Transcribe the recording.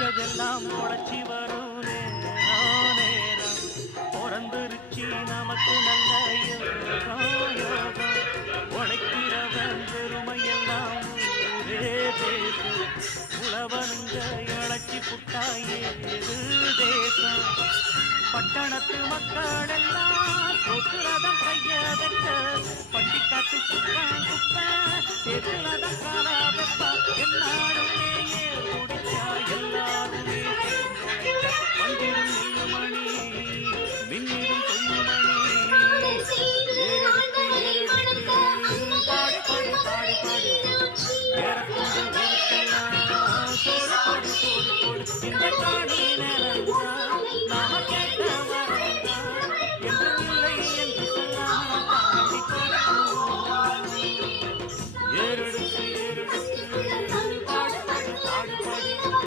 விதைச்சதெல்லாம் முளைச்சி வரும் நேரம் நேரம் பிறந்துருச்சு நமக்கு நல்ல யோகம் யோகம் உழைக்கிறவன் பெருமையெல்லாம் ஊரே தேசம் உழவனுங்க இழைச்சி புட்டாயே தேசம் பட்டணத்து மக்கள் எல்லாம் சொத்துலதான் கைய வைக்க பட்டிக்காட்டு குப்பன் குப்பன் சேத்துலதான் காலா வைப்பா எல்லாருமே குடிச்சா எல்லாருமே வந்திடும் நெல்லுமணி மின்னிடும் பொன்னுமணி ஏறெடுத்து ஏறெடுத்து பாடி பாடி பாடி பாடி ஏறக்கொண்டு ஒருத்தெல்லாம் சோறு போடு சோறு போடு இந்த காணி நேரம்